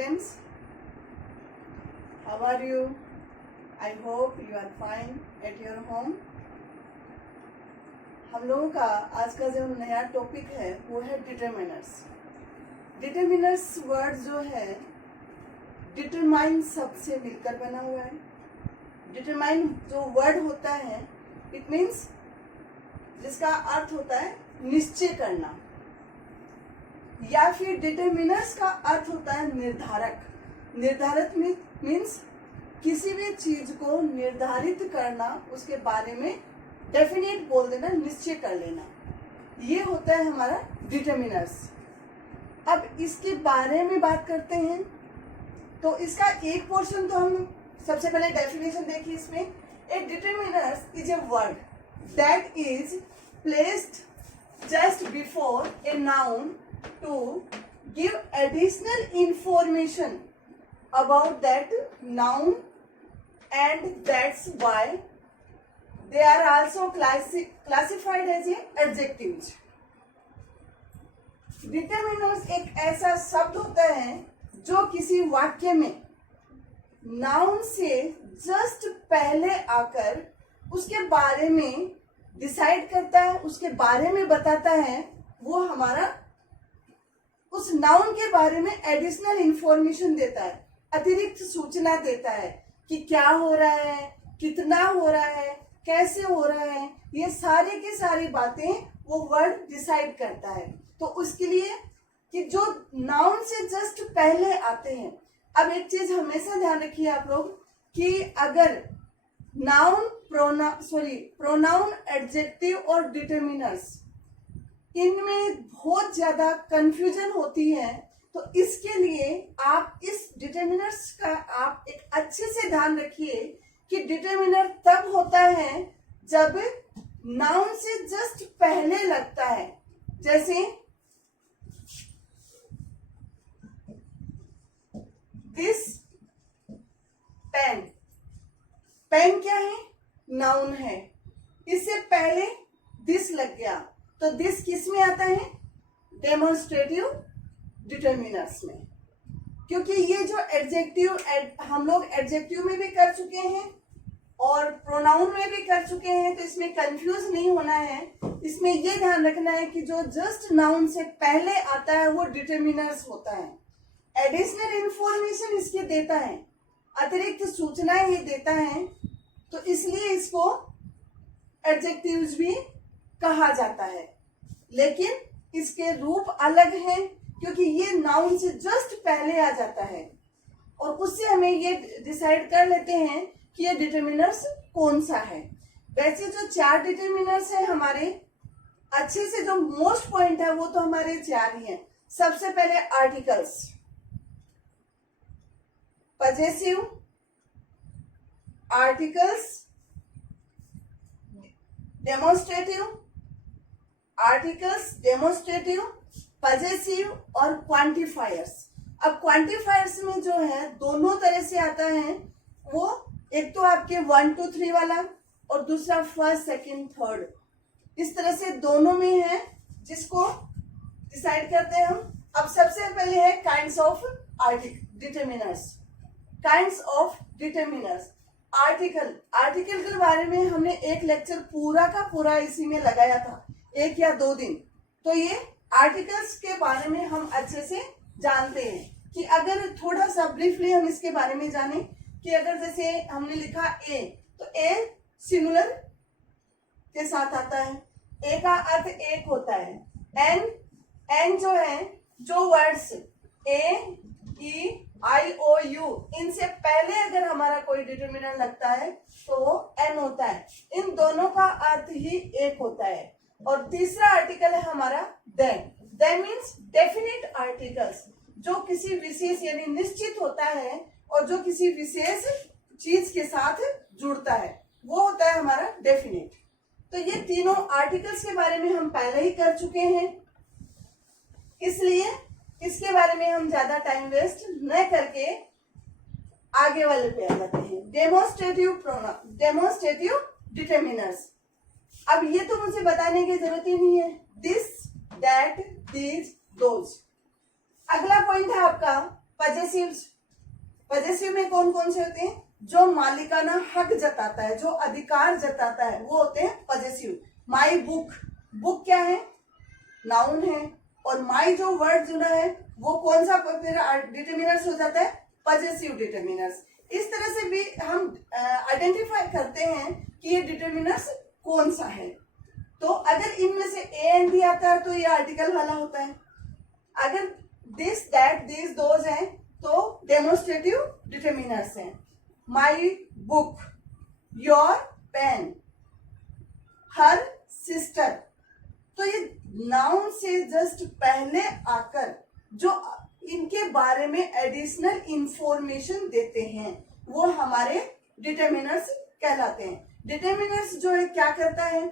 students, how are you? I hope you are fine at your home. हम लोगों का आज का जो नया टॉपिक है वो है डिटरमिनर्स. डिटरमिनर्स वर्ड जो है डिटरमाइन शब्द से मिलकर बना हुआ है. डिटरमाइन जो वर्ड होता है इट मीन्स जिसका अर्थ होता है निश्चय करना, या फिर डिटरमिनर्स का अर्थ होता है निर्धारक. निर्धारक मीन्स किसी भी चीज को निर्धारित करना, उसके बारे में डेफिनेट बोल देना, निश्चय कर लेना, ये होता है हमारा डिटरमिनर्स. अब इसके बारे में बात करते हैं तो इसका एक पोर्शन तो हम सबसे पहले डेफिनेशन देखिए. इसमें a determiners is a word that is placed just before a noun to give additional information about that noun, and that's why they are also classified as a adjectives. Determiners एक ऐसा शब्द होता है जो किसी वाक्य में नाउन से जस्ट पहले आकर उसके बारे में डिसाइड करता है, उसके बारे में बताता है. वो हमारा उस नाउन के बारे में एडिशनल इंफॉर्मेशन देता है, अतिरिक्त सूचना देता है कि क्या हो रहा है, कितना हो रहा है, कैसे हो रहा है. ये सारी की सारी बातें वो वर्ड डिसाइड करता है. तो उसके लिए कि जो नाउन से जस्ट पहले आते हैं. अब एक चीज हमेशा ध्यान रखिए आप लोग कि अगर नाउन प्रोनाउन एडजेक्टिव और डिटरमिनर्स इनमें बहुत ज्यादा कंफ्यूजन होती है, तो इसके लिए आप इस डिटरमिनर्स का आप एक अच्छे से ध्यान रखिए कि डिटरमिनर तब होता है जब नाउन से जस्ट पहले लगता है. जैसे दिस पेन. पेन क्या है? नाउन है. इससे पहले दिस लग गया तो दिस किस में आता है? डेमोन्स्ट्रेटिव डिटरमिनर्स में. क्योंकि ये जो एडजेक्टिव हम लोग एडजेक्टिव में भी कर चुके हैं और प्रोनाउन में भी कर चुके हैं, तो इसमें कंफ्यूज नहीं होना है. इसमें ये ध्यान रखना है कि जो जस्ट नाउन से पहले आता है वो डिटरमिनर्स होता है. एडिशनल इंफॉर्मेशन इसके देता है, अतिरिक्त सूचनाएं ये देता है, तो इसलिए इसको एडजेक्टिव्स भी कहा जाता है. लेकिन इसके रूप अलग हैं क्योंकि ये नाउन से जस्ट पहले आ जाता है और उससे हमें ये डिसाइड कर लेते हैं कि ये डिटरमिनर्स कौन सा है. वैसे जो 4 डिटरमिनर्स है हमारे, अच्छे से जो मोस्ट पॉइंट है वो तो हमारे 4 ही हैं. सबसे पहले articles, possessive, articles, demonstrative, articles, demonstrative, possessive और क्वांटिफायर्स. अब क्वांटिफायर्स में जो है दोनों तरह से आता है. वो एक तो आपके 1 2 3 वाला और दूसरा फर्स्ट सेकंड थर्ड, इस तरह से दोनों में है जिसको डिसाइड करते हैं हम. अब सबसे पहले है kinds of determiners. Kinds of determiners. Article के बारे में हमने एक लेक्चर पूरा का पूरा इसी में लगाया था, 1 या 2 दिन. तो ये आर्टिकल्स के बारे में हम अच्छे से जानते हैं कि अगर थोड़ा सा ब्रीफली हम इसके बारे में जाने कि अगर जैसे हमने लिखा ए, तो ए सिंगुलर के साथ आता है. ए का अर्थ एक होता है. एन जो है, जो words A, E, I, O, you, इनसे पहले अगर हमारा कोई डिटरमिनर लगता है तो वो एन होता है. इन दोनों का अर्थ ही एक होता है. और तीसरा आर्टिकल है हमारा the. The means definite articles, जो किसी विशेष यानी निश्चित होता है और जो किसी विशेष चीज के साथ जुड़ता है, वो होता है हमारा डेफिनेट. तो ये तीनों आर्टिकल्स के बारे में हम पहले ही कर चुके हैं, इसलिए इसके बारे में हम ज्यादा टाइम वेस्ट न करके आगे वाले पे आ जाते हैं. Demonstrative determiners. अब ये तो मुझे बताने की जरूरत ही नहीं है. This, that, these, those. अगला पॉइंट है आपका पजेसिव्स, पजेसिव में कौन कौन से होते हैं? जो मालिकाना हक जताता है, जो अधिकार जताता है, वो होते हैं पजेसिव। माई बुक, बुक क्या है? नाउन है, और माई जो वर्ड जुड़ा है वो कौन सा फिर डिटरमिनर्स हो जाता है? Possessive determiners. इस तरह से भी हम आइडेंटिफाई करते हैं कि ये डिटरमिनर्स कौन सा है। तो अगर इनमें से ए एंड डी आता है तो ये आर्टिकल वाला होता है। अगर दिस दैट दिस दोज हैं तो डेमोन्स्ट्रेटिव डिटरमिनर्स हैं। My book, your pen, her sister. तो ये नाउन से जस्ट पहले आकर जो इनके बारे में एडिशनल इंफॉर्मेशन देते हैं वो हमारे डिटरमिनर्स कहलाते हैं। डिटरमिनर्स जो है क्या करता है?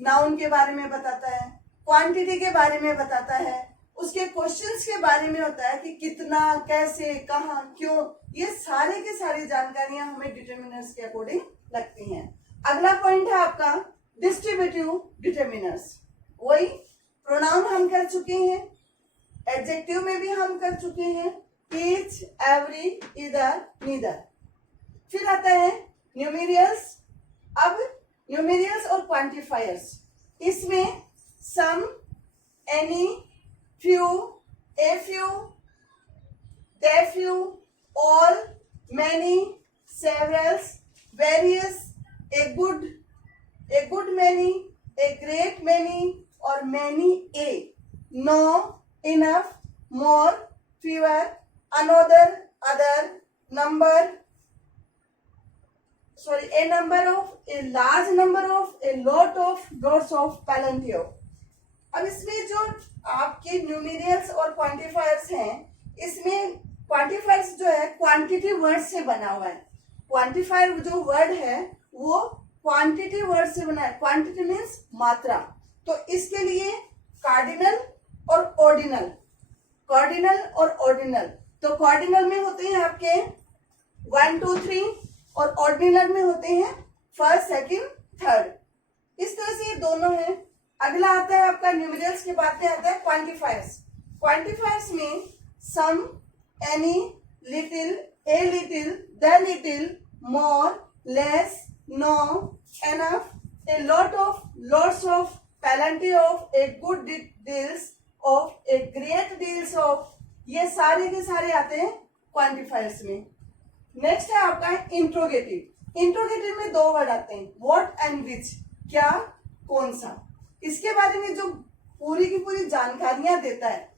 नाउन के बारे में बताता है, क्वांटिटी के बारे में बताता है, उसके क्वेश्चंस के बारे में होता है कि कितना, कैसे, कहाँ, क्यों, ये सारे के सारी जानकारियां हमें डिटरमिनर्स के अकॉर्डिंग लगती हैं। अगला पॉइंट है आपका डिस्ट्रीब्यूटिव डिटरमिनर्स। वही प्रोनाउन हम कर चुके हैं, एडजेक्टिव में भी हम कर चुके हैं, ईच, एवरी, इधर, नीदर। फिर आता है न्यूमेरियल्स। अब न्यूमेरियल्स और क्वांटिफायर्स, इसमें some, any, few, a few, the few, all, many, severals, various, a good many, a great many और many a, no, enough, more, fewer, another, other, number, sorry, a number of, a large number of, a lot of, lots of, plenty of। अब इसमें जो आपके न्यूमेरियल्स और quantifiers हैं, इसमें quantifiers जो है क्वांटिटी वर्ड से बना हुआ है। क्वांटिफायर जो वर्ड है वो क्वांटिटी वर्ड से बना है। क्वांटिटी मीन्स मात्रा। तो इसके लिए कार्डिनल और ऑर्डिनल, कार्डिनल और ऑर्डिनल। तो कार्डिनल में होते हैं आपके 1, 2, 3 और ऑर्डिनल में होते हैं फर्स्ट, सेकंड, थर्ड। इस तरह से ये दोनों हैं। अगला आता है आपका न्यूमेरियल्स के बाद में आता है क्वांटिफायर्स। क्वांटिफायर्स में some, any, little, a little, the little, more, less, no, enough, a lot of, lots of, plenty of, a good deals of, a great deals of, ये सारे के सारे आते हैं क्वांटिफायर्स में। नेक्स्ट है आपका इंट्रोगेटिव। इंट्रोगेटिव में 2 वर्ड आते हैं, व्हाट एंड विच, क्या, कौन सा। इसके बारे में जो पूरी की पूरी जानकारियां देता है।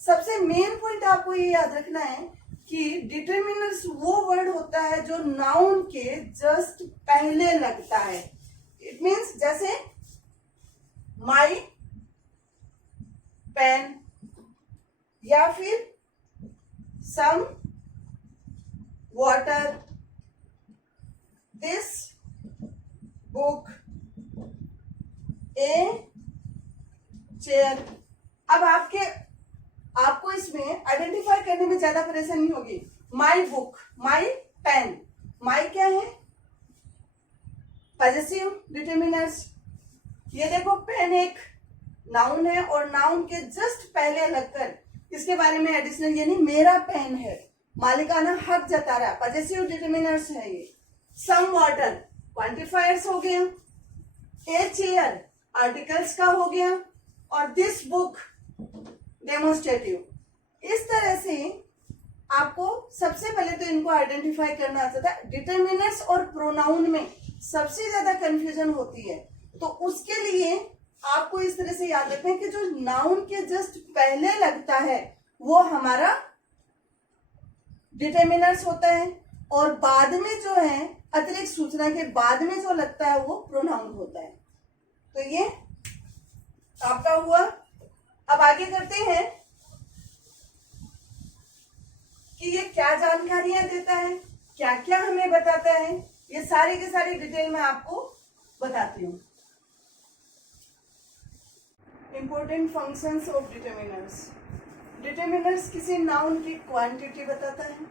सबसे मेन पॉइंट आपको ये याद रखना है कि डिटरमिनर्स वो वर्ड होता है जो नाउन के जस्ट पहले लगता है। इट मीन्स जैसे माई पेन या फिर some water, this book, a chair. अब आपको इसमें आइडेंटिफाई करने में ज्यादा परेशानी होगी। माई बुक, माई पेन, माई क्या है? Possessive determiners. ये देखो पेन एक नाउन है और नाउन के जस्ट पहले लगकर इसके बारे में एडिशनल, यानी मेरा पेन है, मालिकाना हक जता रहा है, पजेसिव डिटरमिनर्स है ये। सम वाटर क्वांटिफायर्स हो गया, ए चेयर आर्टिकल्स का हो गया, और दिस बुक डेमोन्स्ट्रेटिव। इस तरह से आपको सबसे पहले तो इनको आइडेंटिफाई करना आता है। डिटरमिनर्स और प्रोनाउन में सबसे ज्यादा कंफ्यूजन होती है, तो उसके लिए आपको इस तरह से याद रखना है कि जो नाउन के जस्ट पहले लगता है वो हमारा डिटरमिनर्स होता है, और बाद में जो है अतिरिक्त सूचना के बाद में जो लगता है वो प्रोनाउन होता है। तो ये आपका हुआ। अब आगे करते हैं कि ये क्या जानकारियां देता है, क्या क्या हमें बताता है। ये सारी के सारी डिटेल में आपको बताती हूँ। Important functions of determiners. Determiners किसी नाउन की क्वांटिटी बताता है।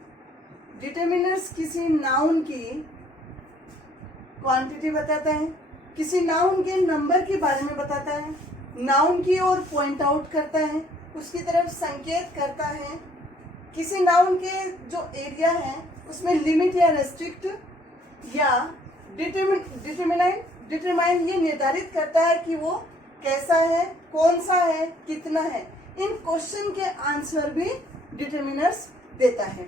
डिटरमिनर्स किसी नाउन की क्वांटिटी बताता है, किसी नाउन के नंबर के बारे में बताता है, नाउन की ओर पॉइंट आउट करता है, उसकी तरफ संकेत करता है, किसी नाउन के जो एरिया है उसमें लिमिट या रेस्ट्रिक्ट या डिटरमाइन ये निर्धारित करता है कि वो कैसा है, कौन सा है, कितना है। इन क्वेश्चन के आंसर भी डिटरमिनर्स देता है।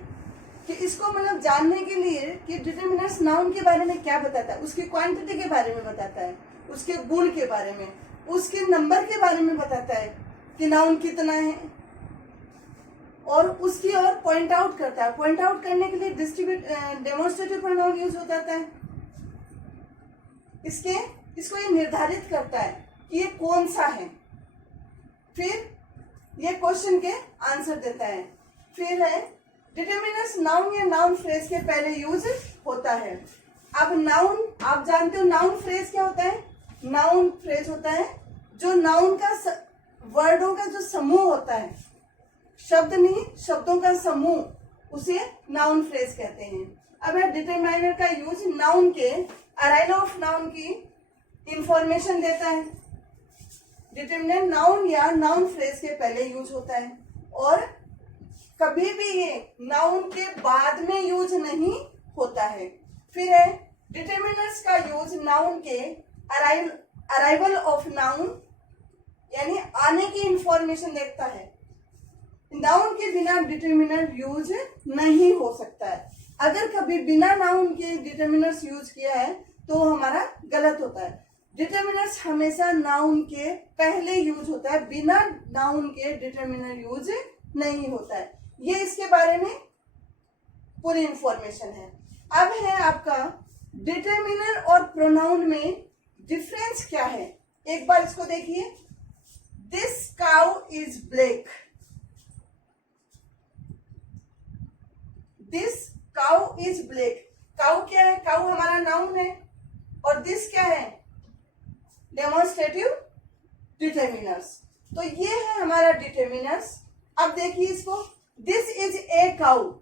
कि इसको मतलब जानने के लिए कि डिटरमिनर्स नाउन के बारे में क्या बताता है, उसकी क्वांटिटी के बारे में बताता है, उसके गुण के बारे में, उसके नंबर के बारे में बताता है कि नाउन कितना है, और उसकी और पॉइंट आउट करता है। पॉइंट आउट करने के लिए डेमोन्स्ट्रेटिव प्रोनाउन यूज होता है। इसको ये निर्धारित करता है कि ये कौन सा है। फिर ये क्वेश्चन के आंसर देता है। फिर है डिटरमिनर्स नाउन या नाउन फ्रेज के पहले यूज होता है। अब नाउन, आप जानते हो नाउन फ्रेज क्या होता है? नाउन फ्रेज होता है जो नाउन का वर्डों का जो समूह होता है, शब्द नहीं, शब्दों का समूह, उसे नाउन फ्रेज कहते हैं। अब है डिटरमाइनर का यूज नाउन के अराइवल ऑफ नाउन की इंफॉर्मेशन देता है। डिटरमिनर नाउन या नाउन फ्रेज के पहले यूज होता है और कभी भी ये नाउन के बाद में यूज नहीं होता है। फिर है डिटरमिनर्स का यूज नाउन के अराइवल ऑफ नाउन यानी आने की इंफॉर्मेशन देखता है। नाउन के बिना डिटरमिनर यूज नहीं हो सकता है। अगर कभी बिना नाउन के डिटरमिनर्स यूज किया है तो हमारा गलत होता है। डिटरमिनर्स हमेशा नाउन के पहले यूज होता है, बिना नाउन के डिटरमिनर यूज नहीं होता है। ये इसके बारे में पूरी इंफॉर्मेशन है। अब है आपका डिटरमिनर और प्रोनाउन में डिफरेंस क्या है। एक बार इसको देखिए। This cow is black, this cow is black. Cow क्या है? काउ हमारा नाउन है और दिस क्या है? Demonstrative determiners. तो ये है हमारा डिटरमिनर्स। अब देखिए इसको, दिस इज ए काउ।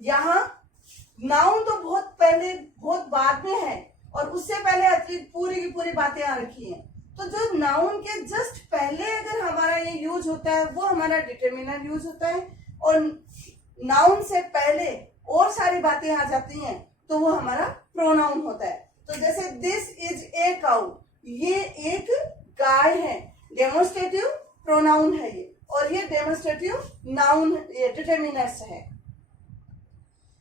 यहां नाउन तो बहुत पहले, बहुत बाद में है और उससे पहले अतिरिक्त पूरी की पूरी बातें आ रखी हैं। तो जो नाउन के जस्ट पहले अगर हमारा ये यूज होता है वो हमारा डिटरमिनर यूज होता है, और नाउन से पहले और सारी बातें आ जाती हैं तो वो हमारा प्रोनाउन होता है। तो जैसे दिस इज ए काउ, ये एक गाय है, डेमोन्स्ट्रेटिव प्रोनाउन है ये, और ये डेमोन्स्ट्रेटिव नाउन, ये डिटरमिनर्स है।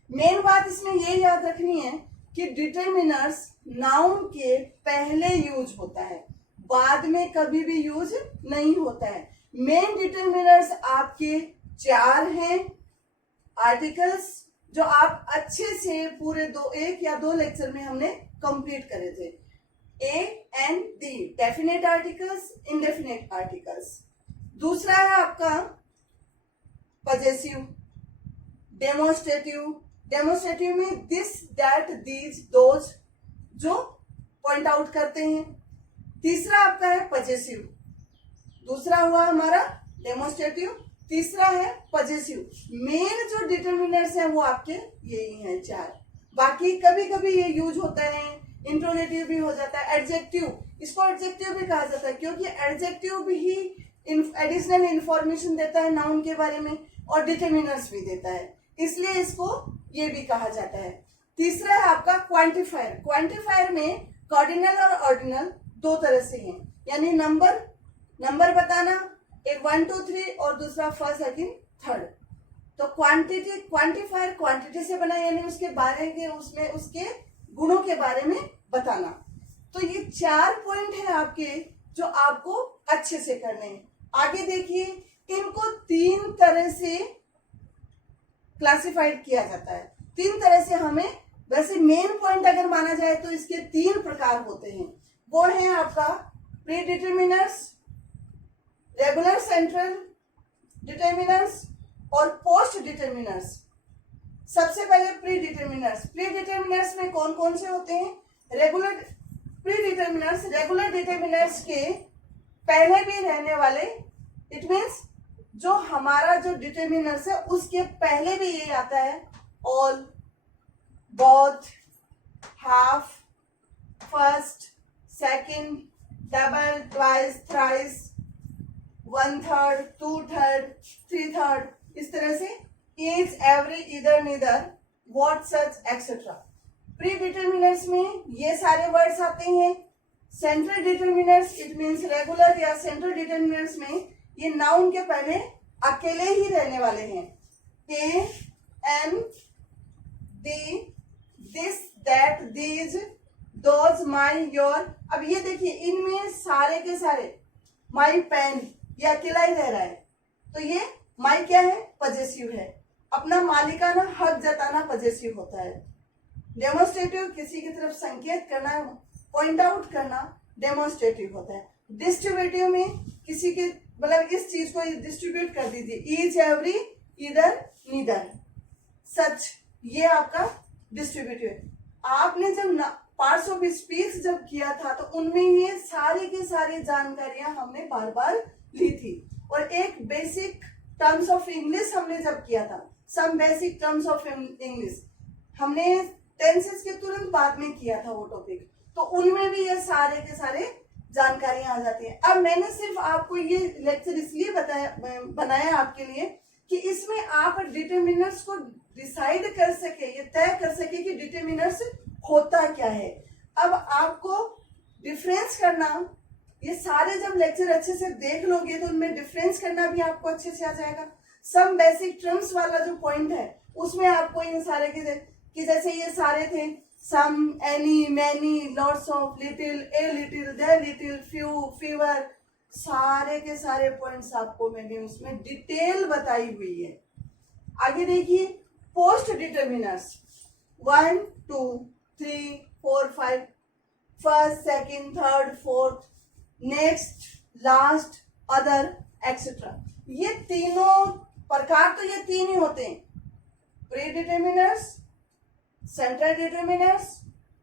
मेन बात इसमें ये याद रखनी है कि डिटरमिनर्स नाउन के पहले यूज होता है, बाद में कभी भी यूज नहीं होता है। मेन डिटरमिनर्स आपके 4 हैं आर्टिकल्स, जो आप अच्छे से पूरे एक या दो लेक्चर में हमने कंप्लीट करे थे। A and D, definite articles, indefinite articles. दूसरा है आपका पजेसिव, डेमोन्स्ट्रेटिव। डेमोन्स्ट्रेटिव में दिस, दैट, दीज, दोज, जो पॉइंट आउट करते हैं। तीसरा आपका है पजेसिव। दूसरा हुआ हमारा डेमोन्स्ट्रेटिव, तीसरा है पजेसिव। मेन जो डिटरमिनर्स हैं वो आपके यही हैं 4। बाकी कभी कभी ये यूज होता है, इंट्रोगेटिव भी हो जाता है, एडजेक्टिव, इसको एडजेक्टिव भी कहा जाता है क्योंकि एडजेक्टिव भी ही एडिशनल इंफॉर्मेशन देता है नाउन के बारे में और डिटरमिनर्स भी देता है, इसलिए इसको ये भी कहा जाता है। तीसरा है आपका क्वांटिफायर। क्वांटिफायर में कार्डिनल और ऑर्डिनल 2 तरह से हैं, यानी नंबर बताना, एक 1 2 3 और दूसरा फर्स्ट सेकंड थर्ड। तो क्वांटिटी, क्वांटिफायर क्वांटिटी से बना, यानी उसके बारे के, उसमें उसके गुणों के बारे में बताना। तो ये 4 पॉइंट है आपके जो आपको अच्छे से करने हैं। आगे देखिए, इनको 3 तरह से क्लासिफाइड किया जाता है। 3 तरह से हमें, वैसे मेन पॉइंट अगर माना जाए तो इसके 3 प्रकार होते हैं। वो है आपका pre determiners, regular central determiners और पोस्ट डिटरमिनर्स। सबसे पहले प्री डिटरमिनर्स। प्री डिटरमिनर्स में कौन कौन से होते हैं? Regular pre determiners, regular determiners के पहले भी रहने वाले, इट मीन्स जो हमारा जो डिटरमिनर्स है उसके पहले भी ये आता है, all, both, half, first, second, double, twice, thrice, 1/3, 2/3, 3/3, इस तरह से ईच, एवरी, इधर, neither, what, such, etcetera. Pre determiners में ये सारे वर्ड्स आते हैं। Central determiners it means regular या सेंट्रल डिटर्मिनर्स में ये नाउन के पहले अकेले ही रहने वाले हैं। A, an, the, this, that, these, those, my, your. अब ये देखिए इनमें सारे के सारे माई पेन ये अकेला ही रह रहा है, तो ये माई क्या है, पजेसिव है। अपना मालिकाना हक जताना पजेसिव होता है। डेमोन्स्ट्रेटिव किसी की तरफ संकेत करना, पॉइंट आउट करना डेमोन्स्ट्रेटिव होता है। डिस्ट्रीब्यूटिव में किसी के मतलब इस चीज को डिस्ट्रीब्यूट कर दीजिए, ईच, एवरी, इधर, नीदर, सच, ये आपका डिस्ट्रीब्यूटिव है। आपने जब पार्ट्स ऑफ स्पीच जब किया था तो उनमें ये सारी की सारी जानकारियां हमने बार बार ली थी। और एक बेसिक टर्म्स ऑफ इंग्लिश हमने जब किया था, some basic terms of English हमने टेंसेस के तुरंत बाद में किया था वो टॉपिक, तो उनमें भी ये सारे के सारे जानकारियां आ जाती हैं। अब मैंने सिर्फ आपको ये लेक्चर इसलिए बनाया आपके लिए कि इसमें आप डिटर्मिनर्स को डिसाइड कर सके, ये तय कर सके कि डिटर्मिनर्स होता क्या है। अब आपको डिफरेंस करना, ये सारे जब लेक्चर अच्छे से देख लोगे तो उनमें डिफरेंस करना भी आपको अच्छे से आ जाएगा। सम बेसिक टर्म्स वाला जो पॉइंट है उसमें आपको इन सारे कि जैसे ये सारे थे some, any, many, lots of, little, a little, the little, few, fewer, सारे के सारे पॉइंट्स आपको मैंने उसमें डिटेल बताई हुई है। आगे देखिए post determiners 1, 2, 3, 4, 5, first, second, third, fourth, next, last, other, etcetera. ये तीनों प्रकार तो ये तीन ही होते हैं, प्री डिटर्मिनर्स, सेंट्रल डिटर्मिनर्स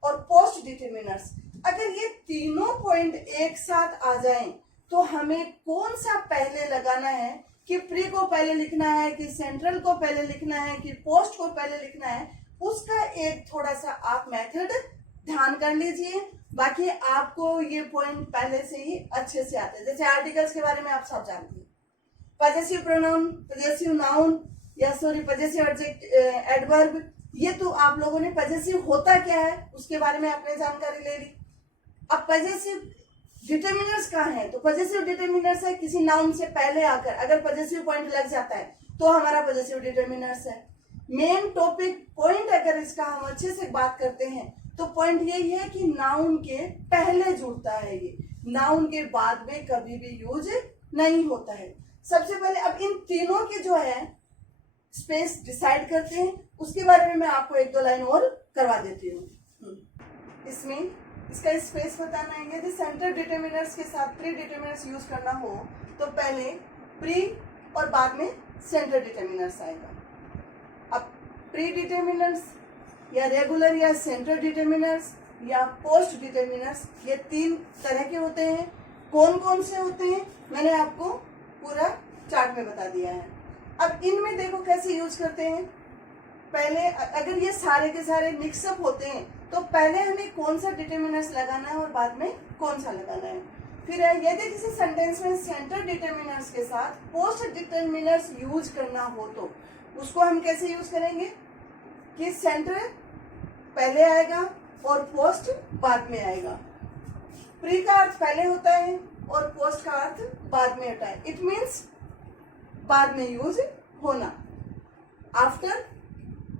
और पोस्ट डिटर्मिनर्स। अगर ये तीनों पॉइंट एक साथ आ जाएं तो हमें कौन सा पहले लगाना है, कि प्री को पहले लिखना है कि सेंट्रल को पहले लिखना है कि पोस्ट को पहले लिखना है, उसका एक थोड़ा सा आप मेथड ध्यान कर लीजिए। बाकी आपको ये पॉइंट पहले से ही अच्छे से आते हैं। जैसे आर्टिकल्स के बारे में आप सब जानते हैं, पजेसिव प्रोनाउन, पजेसिव नाउन या सॉरी पजेसिव एडवर्ब, ये तो आप लोगों ने पजेसिव होता क्या है उसके बारे में आपने जानकारी ले ली। अब पजेसिव डिटर्मिनर्स कहाँ है, तो पजेसिव डिटर्मिनर्स है किसी नाउन से पहले आकर अगर पजेसिव पॉइंट लग जाता है तो हमारा पजेसिव डिटर्मिनर्स है। मेन टॉपिक पॉइंट अगर इसका हम अच्छे से बात करते हैं तो पॉइंट यही है कि नाउन के पहले जुड़ता है, ये नाउन के बाद में कभी भी यूज नहीं होता है। सबसे पहले अब इन तीनों के जो है स्पेस डिसाइड करते हैं, उसके बारे में मैं आपको एक दो लाइन और करवा देती हूँ। इसमें इसका स्पेस बताना है, यदि सेंट्रल डिटर्मिनर्स के साथ प्री डिटर्मिनर्स यूज करना हो तो पहले प्री और बाद में सेंट्रल डिटर्मिनर्स आएगा। अब प्री डिटर्मिनर्स या रेगुलर या सेंट्रल डिटर्मिनर्स या पोस्ट डिटर्मिनर्स, ये तीन तरह के होते हैं। कौन कौन से होते हैं मैंने आपको पूरा चार्ट में बता दिया है। अब इनमें देखो कैसे यूज करते हैं। पहले अगर ये सारे के सारे मिक्सअप होते हैं तो पहले हमें कौन सा डिटर्मिनर्स लगाना है और बाद में कौन सा लगाना है। फिर यदि किसी सेंटेंस में सेंट्रल डिटर्मिनर्स के साथ पोस्ट डिटर्मिनर्स यूज करना हो तो उसको हम कैसे यूज करेंगे कि सेंट्रल पहले आएगा और पोस्ट बाद में आएगा। प्री का अर्थ पहले होता है और पोस्ट का अर्थ बाद में होता है। इट मीन्स बाद में यूज होना, आफ्टर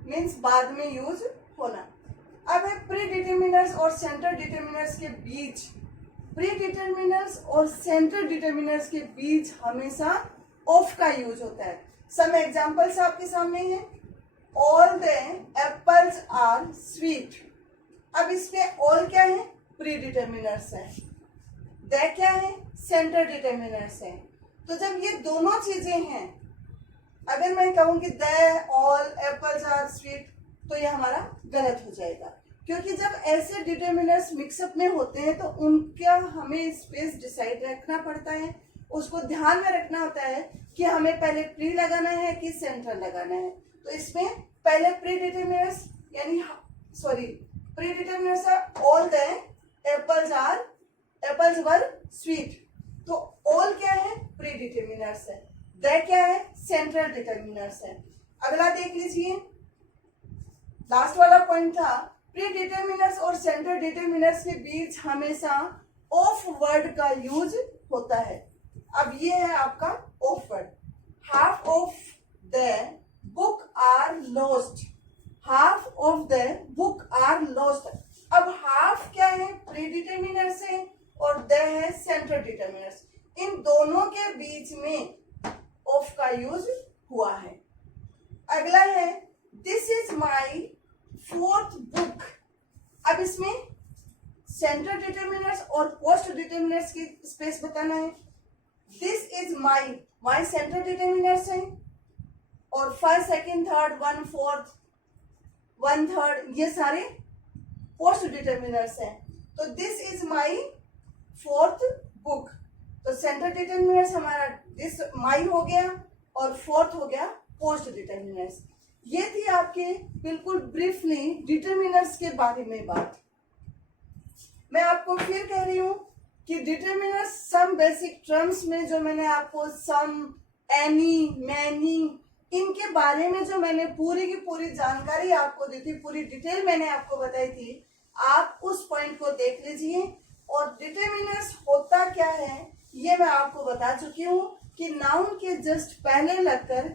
मीन्स बाद में यूज होना। अब है प्री डिटर्मिनर्स और सेंट्रल डिटर्मिनर्स के बीच, प्री डिटर्मिनर्स और सेंट्रल डिटर्मिनर्स के बीच हमेशा ऑफ का यूज होता है। सम एग्जांपल्स आपके सामने हैं। All the apples are sweet. अब इसमें ऑल क्या है, प्री डिटर्मिनर्स है, द क्या है, सेंट्रल डिटर्मिनर्स है। तो जब ये दोनों चीजें हैं, अगर मैं कहूं कि the all apples are sweet तो ये हमारा गलत हो जाएगा, क्योंकि जब ऐसे डिटर्मिनर्स मिक्सअप में होते हैं तो उनका हमें स्पेस डिसाइड रखना पड़ता है। उसको ध्यान में रखना होता है कि हमें पहले प्री लगाना है कि सेंट्रल लगाना है। तो इसमें पहले प्री डिटर्मिनर्स यानी sorry pre determiners are all the apples were sweet, तो ऑल क्या है, प्री डिटर्मिनर्स है। द क्या है, सेंट्रल डिटर्मिनर्स है। अगला देख लीजिए, लास्ट वाला पॉइंट था, प्री डिटर्मिनर्स और सेंट्रल डिटर्मिनर्स के बीच हमेशा ऑफ वर्ड का यूज होता है। अब ये है आपका of word, half of the book are lost, half of the book are lost. अब हाफ क्या है, प्री डिटर्मिनर्स है और द है सेंट्रल डिटर्मिनर्स। इन दोनों के बीच में ऑफ का यूज हुआ है। अगला है, this is my fourth book. अब इसमें सेंट्रल डिटर्मिनर्स और पोस्ट डिटर्मिनर्स की स्पेस बताना है। This is my, my central determiners है और first, second, third, one fourth, one third, ये सारे पोस्ट डिटर्मिनर्स हैं। तो this is my fourth book, तो सेंट्रल डिटर्मिनर्स हमारा दिस माई हो गया और फोर्थ हो गया पोस्ट डिटर्मिनर्स। ये थी आपके बिल्कुल ब्रीफली डिटर्मिनर्स के बारे में बात। मैं आपको फिर कह रही हूं कि डिटर्मिनर्स सम बेसिक टर्म्स में जो मैंने आपको सम, एनी, मैनी, इनके बारे में जो मैंने पूरी की पूरी जानकारी आपको दी थी, पूरी डिटेल मैंने आपको बताई थी, आप उस पॉइंट को देख लीजिए। और डिटर्मिनर्स होता क्या है ये मैं आपको बता चुकी हूँ कि नाउन के जस्ट पहले लगकर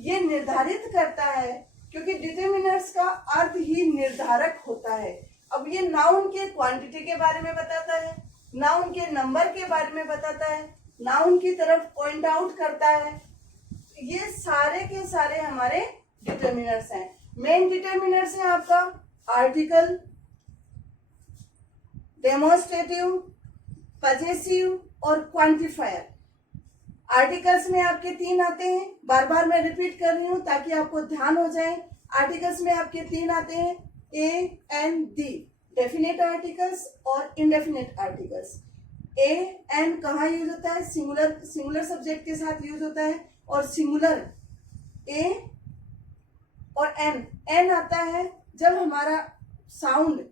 ये निर्धारित करता है, क्योंकि डिटर्मिनर्स का अर्थ ही निर्धारक होता है। अब ये नाउन के क्वांटिटी के बारे में बताता है, नाउन के नंबर के बारे में बताता है, नाउन की तरफ पॉइंट आउट करता है। ये सारे के सारे हमारे डिटर्मिनर्स हैं। मेन डिटर्मिनर्स हैं आपका आर्टिकल, डेमोन्स्ट्रेटिव, पजेसिव और क्वांटिफायर। आर्टिकल्स में आपके 3 आते हैं, बार बार मैं रिपीट कर रही हूं ताकि आपको ध्यान हो जाए। आर्टिकल्स में आपके 3 आते हैं, a N D, definite articles और इनडेफिनेट आर्टिकल्स। ए एन कहाँ यूज होता है, सिंगुलर सब्जेक्ट के साथ यूज होता है, और सिंगुलर ए और एन, एन आता है जब हमारा साउंड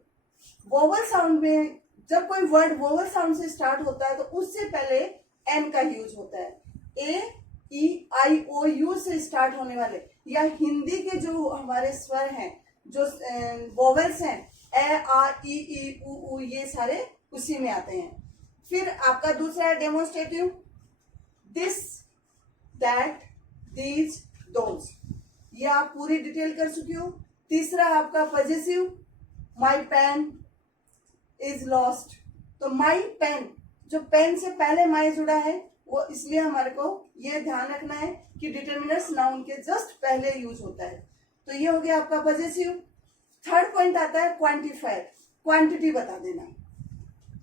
वोवल साउंड में, जब कोई वर्ड वोवल साउंड से स्टार्ट होता है तो उससे पहले एन का यूज होता है। ए, ई, आई, ओ, यू से स्टार्ट होने वाले या हिंदी के जो हमारे स्वर हैं, जो वोवेल्स हैं, ए, आ, ई, उ, ये सारे उसी में आते हैं। फिर आपका दूसरा है demonstrative, this, that, these, those, ये आप पूरी डिटेल कर चुकी हो। तीसरा आपका possessive, my pen is lost. तो माई पेन, जो पेन से पहले माई जुड़ा है वो इसलिए हमारे को ये ध्यान रखना है कि डिटर्मिनर्स नाउन के जस्ट पहले यूज होता है। तो ये हो गया आपका पजेसिव। थर्ड पॉइंट आता है क्वांटिफायर, क्वांटिटी बता देना।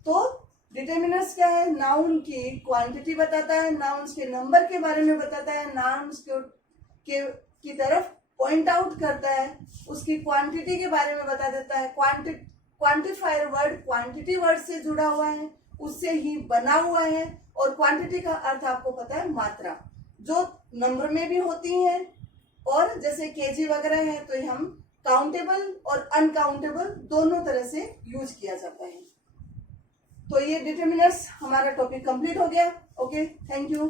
तो डिटर्मिनर्स क्या है, नाउन की क्वांटिटी बताता है, नाउन्स के नंबर के बारे में बताता है, नाउन्स की तरफ पॉइंट आउट करता है, उसकी क्वांटिटी के बारे में बता देता है। क्वांटिफायर वर्ड क्वांटिटी वर्ड से जुड़ा हुआ है, उससे ही बना हुआ है, और क्वांटिटी का अर्थ आपको पता है मात्रा, जो नंबर में भी होती है, और जैसे केजी वगैरह है तो हम काउंटेबल और अनकाउंटेबल दोनों तरह से यूज किया जाता है। तो ये डिटर्मिनर्स हमारा टॉपिक कंप्लीट हो गया। Okay, thank you.